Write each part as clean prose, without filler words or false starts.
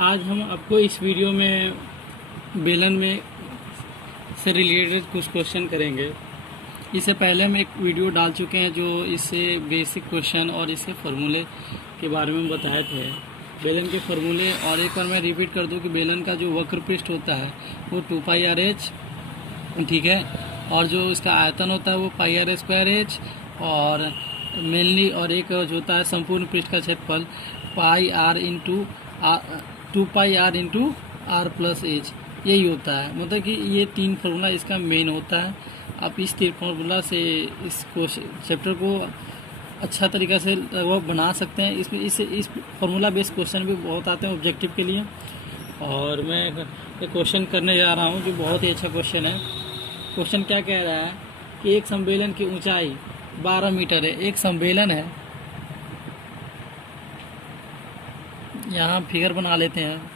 आज हम आपको इस वीडियो में बेलन में से रिलेटेड कुछ क्वेश्चन करेंगे। इससे पहले हम एक वीडियो डाल चुके हैं जो इससे बेसिक क्वेश्चन और इसके फार्मूले के बारे में बताए थे, बेलन के फार्मूले। और एक बार मैं रिपीट कर दूं कि बेलन का जो वक्र पृष्ठ होता है वो 2πr/h, ठीक है, और जो इसका आयतन होता है वो πr²h, और मेनली और एक जो होता है संपूर्ण पृष्ठ का क्षेत्रफल πr/2πr/r+h, यही होता है। मतलब कि ये तीन फार्मूला इसका मेन होता है। आप इस तीन फार्मूला से इस चैप्टर को अच्छा तरीक़ा से वो बना सकते हैं। इसमें इस फार्मूला बेस्ड क्वेश्चन भी बहुत आते हैं ऑब्जेक्टिव के लिए। और मैं एक क्वेश्चन करने जा रहा हूँ जो बहुत ही अच्छा क्वेश्चन है। क्वेश्चन क्या कह रहा है कि एक संबेलन की ऊंचाई 12 मीटर है। एक संबेलन है, यहाँ फिगर बना लेते हैं।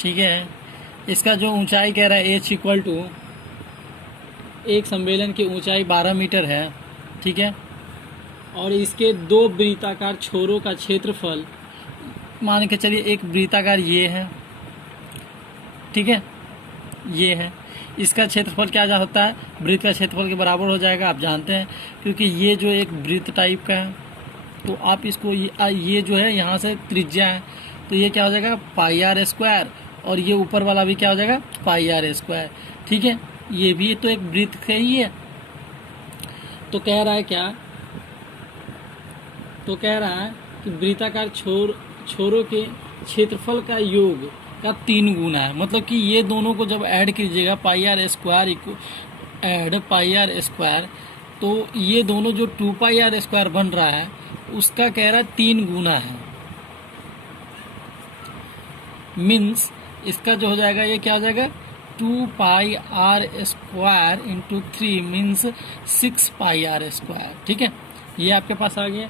ठीक है, इसका जो ऊंचाई कह रहा है h एक संबेलन की ऊंचाई 12 मीटर है, ठीक है, और इसके दो वृत्ताकार छोरों का क्षेत्रफल मान के चलिए, एक वृत्ताकार ये है, ठीक है, ये है। इसका क्षेत्रफल क्या होता है, वृत्त का क्षेत्रफल के बराबर हो जाएगा, आप जानते हैं, क्योंकि ये जो एक वृत्त टाइप का है। तो आप इसको ये जो है यहाँ से त्रिज्या है, तो ये क्या हो जाएगा πr², और ये ऊपर वाला भी क्या हो जाएगा πr², ठीक है। ये भी तो एक वृत्त का ही है। तो कह रहा है क्या, तो कह रहा है कि वृत्ताकार छोरों के क्षेत्रफल का योग का 3 गुना है। मतलब कि ये दोनों को जब ऐड कीजिएगा πr² ऐड πr², तो ये दोनों जो 2πr² बन रहा है उसका कह रहा है 3 गुना है। मीन्स इसका जो हो जाएगा ये क्या हो जाएगा 2πr² × 3 मीन्स 6πr², ठीक है, ये आपके पास आ गया।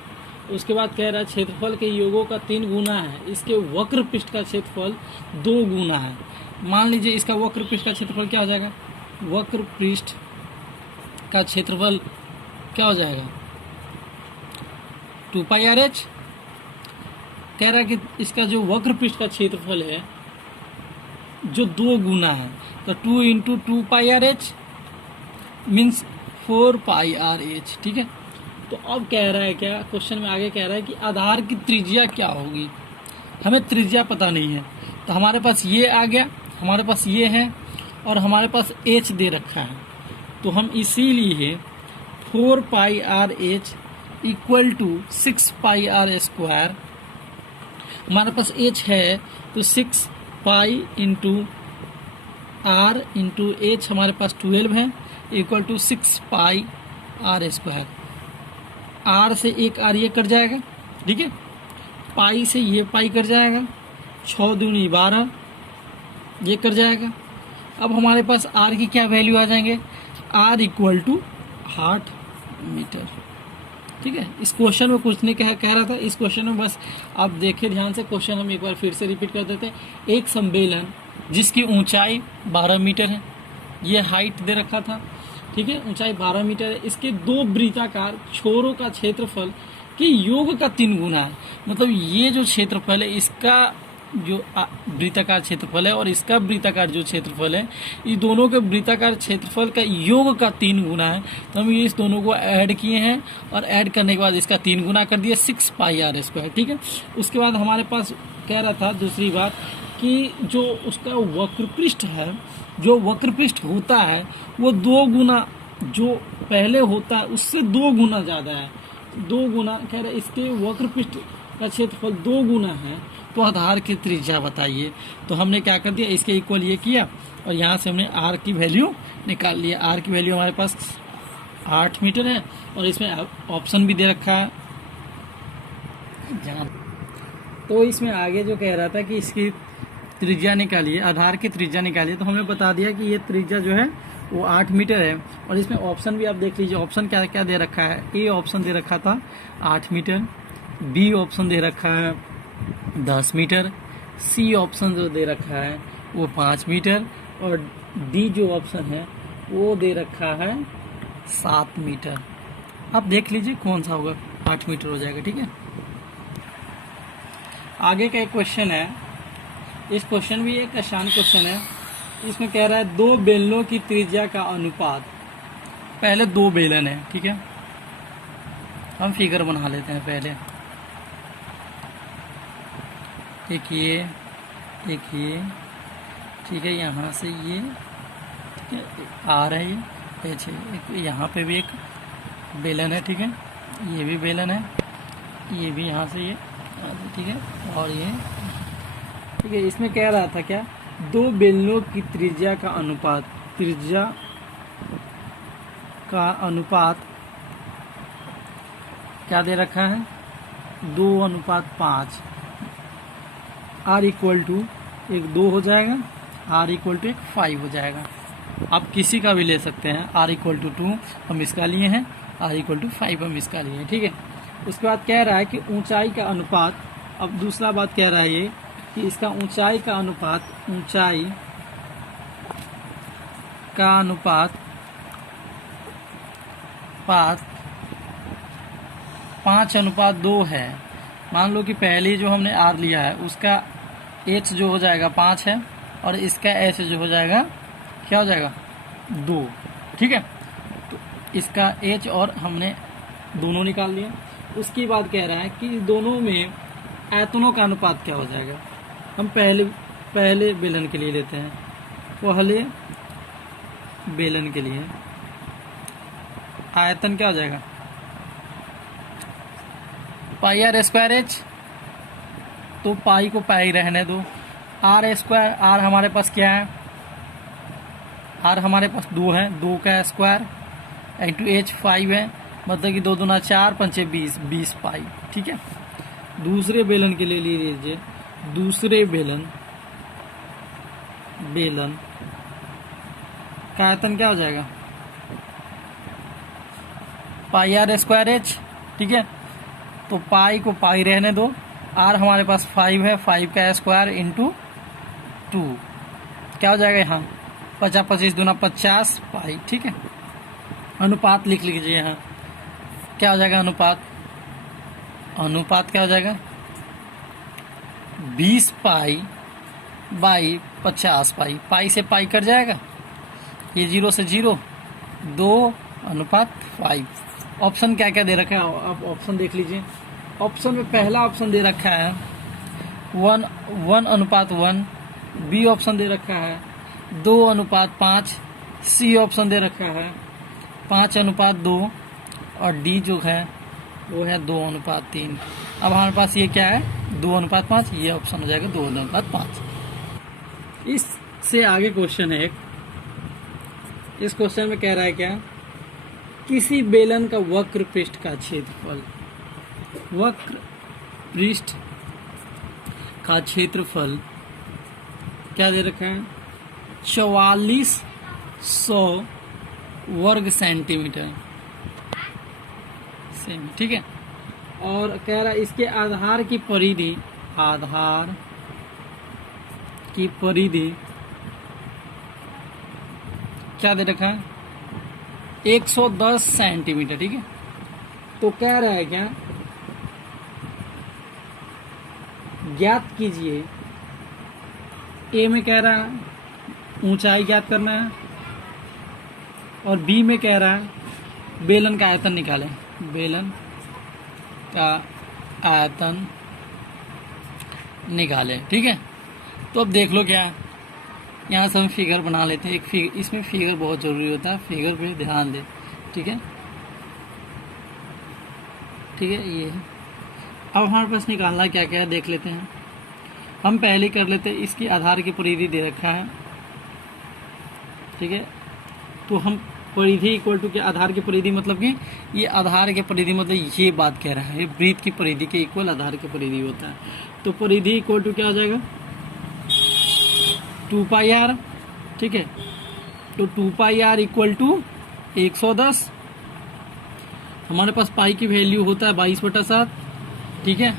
उसके बाद कह रहा है क्षेत्रफल के योगों का 3 गुना है। इसके वक्र पृष्ठ का क्षेत्रफल 2 गुना है। मान लीजिए इसका वक्र पृष्ठ का क्षेत्रफल क्या हो जाएगा, वक्र पृष्ठ का क्षेत्रफल क्या हो जाएगा 2πr/h। कह रहा है कि इसका जो वक्र पृष्ठ का क्षेत्रफल है जो 2 गुना है, तो 2 × 2πr/h मीन्स 4πr/h, ठीक है। तो अब कह रहा है क्या, क्वेश्चन में आगे कह रहा है कि आधार की त्रिज्या क्या होगी। हमें त्रिज्या पता नहीं है, तो हमारे पास ये आ गया, हमारे पास ये है, और हमारे पास h दे रखा है। तो हम इसीलिए 4πr/h = 6πr², हमारे पास h है तो 6π × r × h हमारे पास 12 है, = 6πr²। r से एक r ये कट जाएगा, ठीक है, पाई से ये पाई कट जाएगा, 6 दूनी 12 ये कट जाएगा। अब हमारे पास r की क्या वैल्यू आ जाएंगे, r = 8 मीटर, ठीक है। इस क्वेश्चन में कुछ नहीं कह रहा था। इस क्वेश्चन में बस आप देखिए ध्यान से, क्वेश्चन हम एक बार फिर से रिपीट कर देते हैं। एक संबेलन जिसकी ऊंचाई 12 मीटर है, ये हाइट दे रखा था, ठीक है, ऊंचाई 12 मीटर है। इसके दो वृत्ताकार छोरों का क्षेत्रफल के योग का 3 गुना है। मतलब ये जो क्षेत्रफल है, इसका जो वृत्ताकार क्षेत्रफल है और इसका वृत्ताकार जो क्षेत्रफल है, इस दोनों के वृत्ताकार क्षेत्रफल का योग का 3 गुना है। तो हम ये इस दोनों को ऐड किए हैं, और ऐड करने के बाद इसका 3 गुना कर दिया 6πr², ठीक है। उसके बाद हमारे पास कह रहा था दूसरी बात कि जो उसका वक्र पृष्ठ है, जो वक्र पृष्ठ होता है वो 2 गुना जो पहले होता है उससे 2 गुना ज़्यादा है। 2 गुना कह रहे इसके वक्र पृष्ठ का क्षेत्रफल 2 गुना है, तो आधार की त्रिज्या बताइए। तो हमने क्या कर दिया, इसके इक्वल ये किया, और यहाँ से हमने r की वैल्यू निकाल लिया। r की वैल्यू हमारे पास 8 मीटर है, और इसमें ऑप्शन भी दे रखा है जहाँ। तो इसमें आगे जो कह रहा था कि इसकी त्रिज्या निकालिए, आधार की त्रिज्या निकालिए, तो हमने बता दिया कि ये त्रिज्या जो है वो 8 मीटर है। और इसमें ऑप्शन भी आप देख लीजिए, ऑप्शन क्या क्या दे रखा है। ए ऑप्शन दे रखा था 8 मीटर, बी ऑप्शन दे रखा है 10 मीटर, सी ऑप्शन जो दे रखा है वो 5 मीटर, और डी जो ऑप्शन है वो दे रखा है 7 मीटर। आप देख लीजिए कौन सा होगा, 8 मीटर हो जाएगा। ठीक है, आगे का एक क्वेश्चन है। इस क्वेश्चन भी एक आसान क्वेश्चन है। इसमें कह रहा है 2 बेलनों की त्रिज्या का अनुपात। पहले 2 बेलन है, ठीक है, हम फिगर बना लेते हैं पहले। एक ये, एक ये, ठीक है, यहाँ से ये, ठीक है, आर है, ये एच है, एक यहाँ पे भी एक बेलन है, ठीक है, ये भी बेलन है, ये भी यहाँ से ये, ठीक है, और ये, ठीक है। इसमें कह रहा था क्या, 2 बेलनों की त्रिज्या का अनुपात, त्रिज्या का अनुपात क्या दे रखा है, 2:5। आर इक्वल टू एक 2 हो जाएगा, आर इक्वल टू एक 5 हो जाएगा। आप किसी का भी ले सकते हैं। आर इक्वल टू 2 हम इसका लिए हैं, आर इक्वल टू 5 हम इसका लिए हैं, ठीक है। उसके बाद कह रहा है कि ऊंचाई का अनुपात। अब दूसरा बात कह रहा है ये कि इसका ऊंचाई का अनुपात, ऊंचाई का अनुपात 5:2 है। मान लो कि पहले जो हमने आर लिया है उसका एच जो हो जाएगा 5 है, और इसका एच जो हो जाएगा क्या हो जाएगा 2, ठीक है। तो इसका एच और हमने दोनों निकाल लिया। उसके बाद कह रहा है कि दोनों में आयतनों का अनुपात क्या हो जाएगा। हम पहले बेलन के लिए लेते हैं। पहले बेलन के लिए आयतन क्या हो जाएगा, पाई आर स्क्वायर एच। तो पाई को पाई रहने दो, आर स्क्वायर, आर हमारे पास क्या है, आर हमारे पास 2 है, 2 का स्क्वायर इंटू एच 5 है, मतलब कि 2 दूना 4, 5 20, 20 पाई, ठीक है। दूसरे बेलन के लिए लीजिए, दूसरे बेलन का आयतन क्या हो जाएगा, पाई आर स्क्वायर एच, ठीक है। तो पाई को पाई रहने दो, आर हमारे पास 5 है, 5 का स्क्वायर इंटू 2 क्या हो जाएगा, यहाँ 50 25 दूना 50 पाई, ठीक है। अनुपात लिख लीजिए यहाँ, क्या हो जाएगा अनुपात, अनुपात क्या हो जाएगा 20 पाई बाई 50 पाई। पाई से पाई कट जाएगा, ये 0 से 0, 2:5। ऑप्शन क्या क्या दे रखा है, आप ऑप्शन देख लीजिए। ऑप्शन में पहला ऑप्शन दे रखा है 1:1, बी ऑप्शन दे रखा है 2:5, सी ऑप्शन दे रखा है 5:2, और डी जो है वो है 2:3। अब हमारे पास ये क्या है 2:5, ये ऑप्शन हो जाएगा 2:5। इससे आगे क्वेश्चन है एक। इस क्वेश्चन में कह रहा है क्या, किसी बेलन का वक्र पृष्ठ का क्षेत्रफल, वक्र पृष्ठ का क्षेत्रफल क्या दे रखा है 4400 वर्ग सेंटीमीटर, ठीक है। और कह रहा है इसके आधार की परिधि, आधार की परिधि क्या दे रखा है 110 सेंटीमीटर, ठीक है। तो कह रहा है क्या, ज्ञात कीजिए। ए में कह रहा है ऊंचाई ज्ञात करना है, और बी में कह रहा है बेलन का आयतन निकालें, बेलन का आयतन निकालें, ठीक है। तो अब देख लो क्या, यहाँ से हम फिगर बना लेते हैं। एक फिगर, इसमें फिगर बहुत ज़रूरी होता है, फिगर पे ध्यान दें, ठीक है, ठीक है। ये है। अब हमारे पास निकालना क्या क्या है देख लेते हैं। हम पहले कर लेते हैं, इसकी आधार की परिधि दे रखा है, ठीक है। तो हम परिधि इक्वल टू के आधार की परिधि, मतलब कि ये आधार की परिधि मतलब ये बात कह रहा है, वृत्त की परिधि के इक्वल आधार की परिधि होता है। तो परिधि इक्वल टू क्या हो जाएगा 2πr, ठीक है। तो 2πr इक्वल टू 110। हमारे पास पाई की वैल्यू होता है 22/7, ठीक है।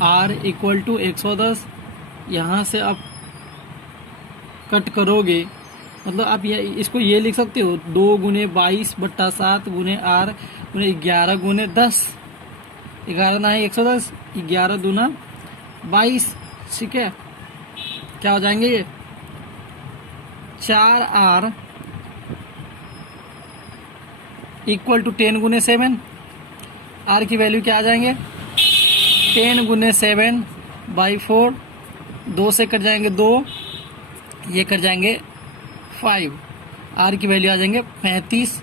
r equal to 110। यहाँ से आप कट करोगे मतलब आप ये इसको ये लिख सकते हो 2 × 22/7 × R × 11 × 10। 11 ना है 110, 11 दूना 22। ठीक है, क्या हो जाएंगे ये 4R = 10 × 7। R की वैल्यू क्या आ जाएंगे 10 × 7/4। 2 से कट जाएंगे 2, ये कट जाएंगे 5। R की वैल्यू आ जाएंगे 35।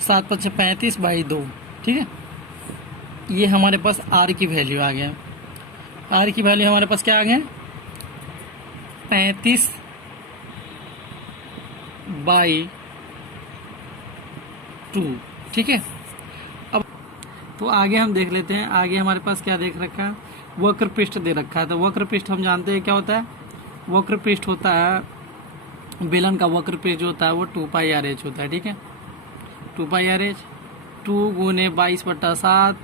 7 × 5 = 35/2। ठीक है, ये हमारे पास R की वैल्यू आ गया। R की वैल्यू हमारे पास क्या आ गया 35/2। ठीक है, अब तो आगे हम देख लेते हैं। आगे हमारे पास क्या देख रखा है, वक्र पृष्ठ दे रखा है। तो वक्र पृष्ठ हम जानते हैं क्या होता है। वक्र पृष्ठ होता है, बेलन का वक्र पृष्ठ जो होता है वो 2πRh होता है। ठीक है, 2πRh 2 × 22/7।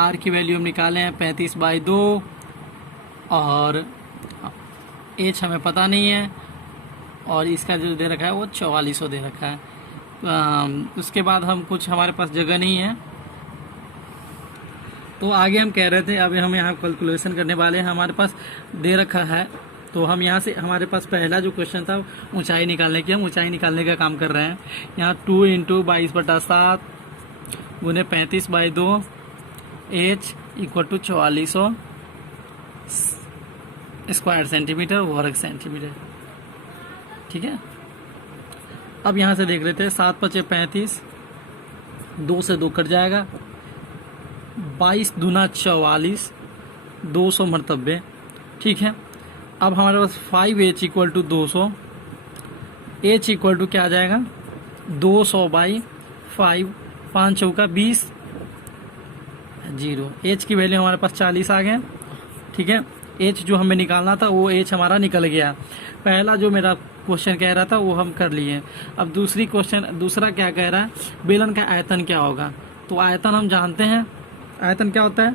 R की वैल्यू हम निकाले हैं 35/2 और H हमें पता नहीं है, और इसका जो दे रखा है वो 4400 दे रखा है। उसके बाद हम कुछ हमारे पास जगह नहीं है, तो आगे हम कह रहे थे अभी हम यहाँ कैलकुलेशन करने वाले हैं। हमारे पास दे रखा है, तो हम यहाँ से हमारे पास पहला जो क्वेश्चन था ऊंचाई निकालने की, हम ऊंचाई निकालने का काम कर रहे हैं। यहाँ 2 × 22/7 × 35/2 H = 4400 स्क्वायर सेंटीमीटर वर्ग सेंटीमीटर। ठीक है, अब यहाँ से देख लेते हैं। 7 × 5 = 35, 2 से 2 कट जाएगा, 22 दूना 44, 200 मरतबे। ठीक है, अब हमारे पास 5H = 200। H = क्या आ जाएगा 200/5, 5 चौका 20, 0। H की वैल्यू हमारे पास 40 आ गए। ठीक है, H जो हमें निकालना था वो H हमारा निकल गया। पहला जो मेरा क्वेश्चन कह रहा था वो हम कर लिए। अब दूसरा क्या कह रहा है, बेलन का आयतन क्या होगा। तो आयतन हम जानते हैं, आयतन क्या होता है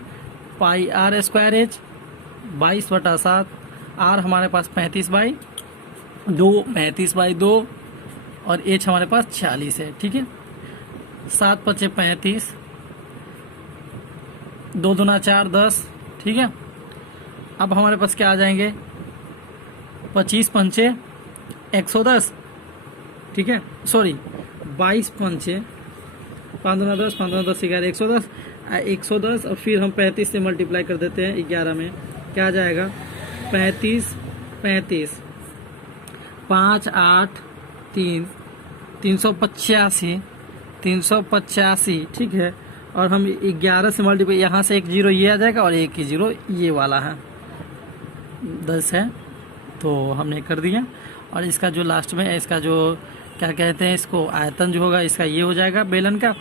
πr² H 22/7। R हमारे पास 35/2 और H हमारे पास 40 है। ठीक है, 7 × 5 = 35, 2 दूना 4 10। ठीक है, अब हमारे पास क्या आ जाएंगे 25 × 5 = 110। ठीक है, सॉरी 22 × 5 = 5 दूना 10, 5 दूना 10 11 110। और फिर हम 35 से मल्टीप्लाई कर देते हैं 11 में, क्या आ जाएगा 35 35 5 8 3 385 385। ठीक है, और हम 11 से मल्टीप्लाई, यहाँ से 1 0 ये आ जाएगा और 1 0 ये वाला है 10 है, तो हमने कर दिया। और इसका जो लास्ट में है, इसका जो क्या कहते हैं इसको आयतन जो होगा इसका ये हो जाएगा बेलन का,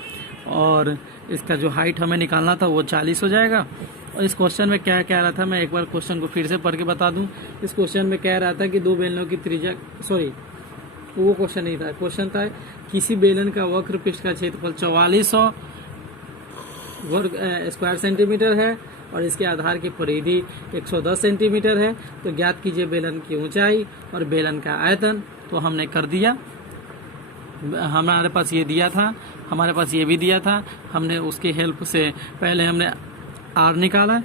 और इसका जो हाइट हमें निकालना था वो 40 हो जाएगा। और इस क्वेश्चन में क्या कह रहा था, मैं एक बार क्वेश्चन को फिर से पढ़ के बता दूं। इस क्वेश्चन में कह रहा था कि दो बेलनों की त्रिज्या, सॉरी वो क्वेश्चन नहीं था, क्वेश्चन था किसी बेलन का वक्र पृष्ठ का क्षेत्रफल 4400 स्क्वायर सेंटीमीटर है और इसके आधार की परिधि 110 सेंटीमीटर है, तो ज्ञात कीजिए बेलन की ऊंचाई और बेलन का आयतन। तो हमने कर दिया, हमारे पास ये दिया था, हमारे पास ये भी दिया था। हमने उसकी हेल्प से पहले हमने R निकाला,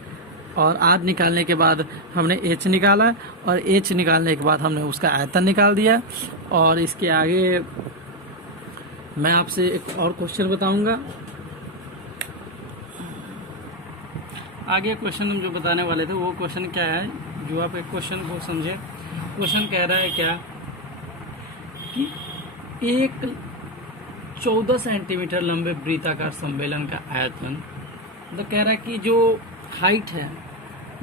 और R निकालने के बाद हमने H निकाला, और H निकालने के बाद हमने उसका आयतन निकाल दिया। और इसके आगे मैं आपसे एक और क्वेश्चन बताऊंगा। आगे क्वेश्चन हम जो बताने वाले थे वो क्वेश्चन क्या है, जो आप एक क्वेश्चन को समझे। क्वेश्चन कह रहा है क्या कि एक 14 सेंटीमीटर लंबे वृत्ताकार सम्मेलन का आयतन, तो कह रहा है कि जो हाइट है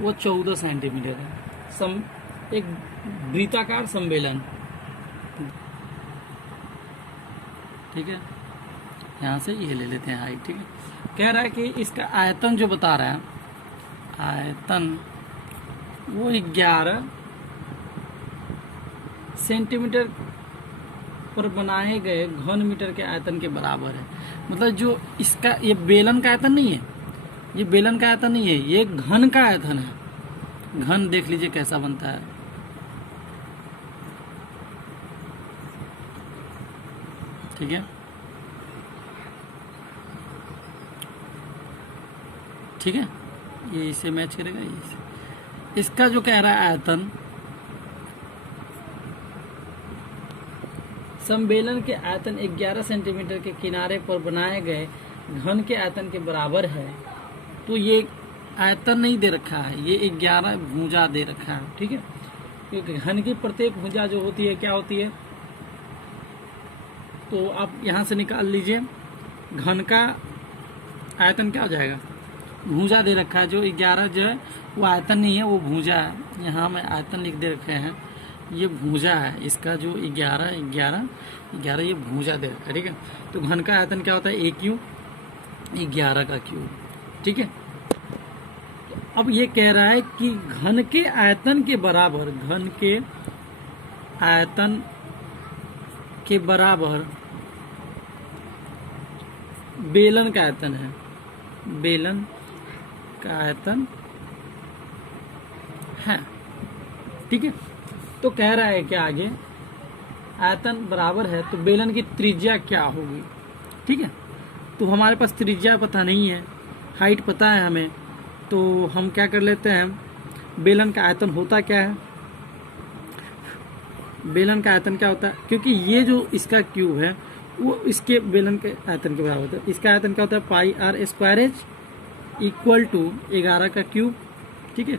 वो 14 सेंटीमीटर है। एक वृत्ताकार सम्मेलन, ठीक है, यहाँ से ये ले लेते हैं हाइट। ठीक है, कह रहा है कि इसका आयतन जो बता रहा है, आयतन वो 11 सेंटीमीटर पर बनाए गए घन मीटर के आयतन के बराबर है। मतलब जो इसका ये बेलन का आयतन नहीं है, ये बेलन का आयतन नहीं है, ये घन का आयतन है। घन देख लीजिए कैसा बनता है, ठीक है, ठीक है, ये इसे मैच करेगा, ये इसे। इसका जो कह रहा है आयतन, सम्मेलन के आयतन 11 सेंटीमीटर के किनारे पर बनाए गए घन के आयतन के बराबर है। तो ये आयतन नहीं दे रखा है, ये 11 भुजा दे रखा है, ठीक है। क्योंकि घन की प्रत्येक भुजा जो होती है क्या होती है, तो आप यहाँ से निकाल लीजिए, घन का आयतन क्या हो जाएगा, भुजा दे रखा है, जो 11 जो है वो आयतन नहीं है, वो भुजा है। यहाँ में आयतन लिख दे रखे हैं, ये भुजा है, इसका जो 11 ये भुजा दे रखा है, ठीक है। तो घन का आयतन क्या होता है, ए क्यू, 11 का क्यूब, ठीक है। अब ये कह रहा है कि घन के आयतन के बराबर, घन के आयतन के बराबर बेलन का आयतन है, बेलन का आयतन है, ठीक है। तो कह रहा है कि आगे आयतन बराबर है तो बेलन की त्रिज्या क्या होगी, ठीक है। तो हमारे पास त्रिज्या पता नहीं है, हाइट पता है हमें, तो हम क्या कर लेते हैं, बेलन का आयतन होता क्या है, बेलन का आयतन क्या होता है, क्योंकि ये जो इसका क्यूब है वो इसके बेलन के आयतन के बराबर होता है। इसका आयतन क्या होता है, pi r square h equal to 11 का क्यूब, ठीक है।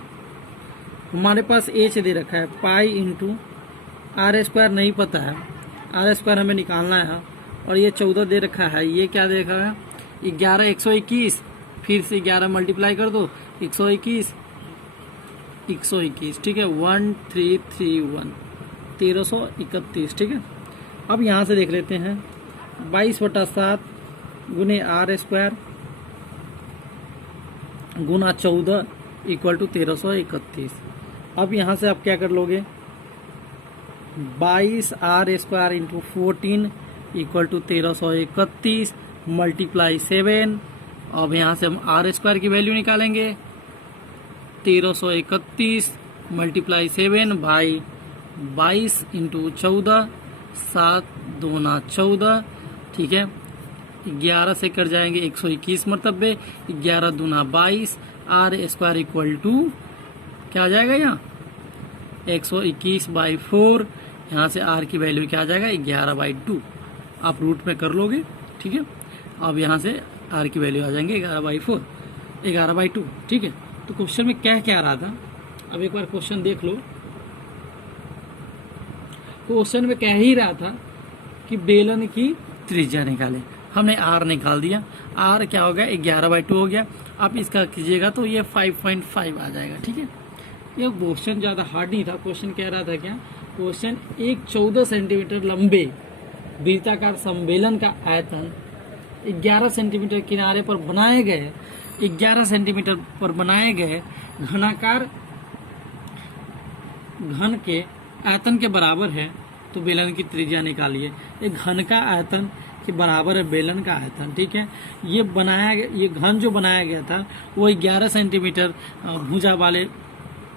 हमारे पास एच दे रखा है, पाई इंटू आर स्क्वायर नहीं पता है, आर स्क्वायर हमें निकालना है, और ये 14 दे रखा है, ये क्या दे रखा है, 11 121, फिर से 11 मल्टीप्लाई कर दो, 121, ठीक है, 1331, 1331, ठीक है। अब यहाँ से देख लेते हैं, 22/7 गुने आर स्क्वायर गुना 14 इक्वल टू 1331। अब यहाँ से आप क्या कर लोगे, 22 r square into 14 equal to 1331 multiply 7। अब यहाँ से हम आर स्क्वायर की वैल्यू निकालेंगे, 1331 मल्टीप्लाई 7 बाई 22 इंटू 14, 7 दूना 14, ठीक है। 11 से कट जाएंगे 121 मरतबे, 11 दूना 22, आर स्क्वायर इक्वल टू क्या आ जाएगा, यहाँ 121/4, यहाँ से आर की वैल्यू क्या आ जाएगा, 11/2। आप रूट में कर लोगे, ठीक है। अब यहाँ से आर की वैल्यू आ जाएंगे 11/4, 11/2, ठीक है। तो क्वेश्चन में क्या रहा था, अब एक बार क्वेश्चन देख लो। क्वेश्चन में कह ही रहा था कि बेलन की त्रिज्या निकालें, हमने आर निकाल दिया, आर क्या हो गया, 11/2 हो गया। आप इसका कीजिएगा तो ये 5.5 आ जाएगा, ठीक है। ये क्वेश्चन ज़्यादा हार्ड नहीं था। क्वेश्चन कह रहा था क्या, क्वेश्चन एक 14 सेंटीमीटर लंबे वृत्ताकार सम्मेलन का आयतन 11 सेंटीमीटर किनारे पर बनाए गए, 11 सेंटीमीटर पर बनाए गए घनाकार घन के आयतन के बराबर है, तो बेलन की त्रिज्या निकालिए। एक घन का आयतन के बराबर है बेलन का आयतन, ठीक है। ये घन जो बनाया गया था वो 11 सेंटीमीटर भुजा वाले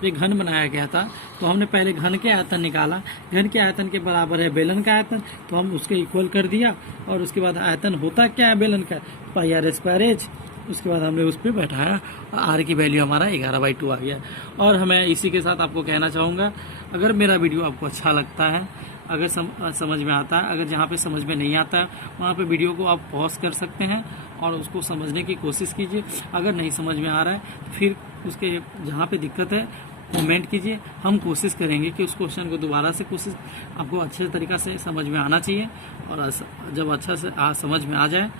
ये घन बनाया गया था। तो हमने पहले घन के आयतन निकाला, घन के आयतन के बराबर है बेलन का आयतन, तो हम उसके इक्वल कर दिया, और उसके बाद आयतन होता क्या है बेलन का, पाई आर स्क्वायर एच। उसके बाद हमने उस पर बैठाया, आर की वैल्यू हमारा 11/2 आ गया। और मैं इसी के साथ आपको कहना चाहूँगा, अगर मेरा वीडियो आपको अच्छा लगता है, अगर समझ में आता है, अगर जहाँ पे समझ में नहीं आता है वहाँ पे वीडियो को आप पॉज कर सकते हैं और उसको समझने की कोशिश कीजिए। अगर नहीं समझ में आ रहा है तो फिर उसके जहाँ पे दिक्कत है कमेंट कीजिए, हम कोशिश करेंगे कि उस क्वेश्चन को दोबारा से कोशिश आपको अच्छे तरीक़ा से समझ में आना चाहिए। और जब अच्छा से समझ में आ जाए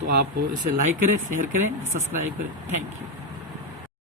तो आप इसे लाइक करें, शेयर करें, सब्सक्राइब करें। Thank you.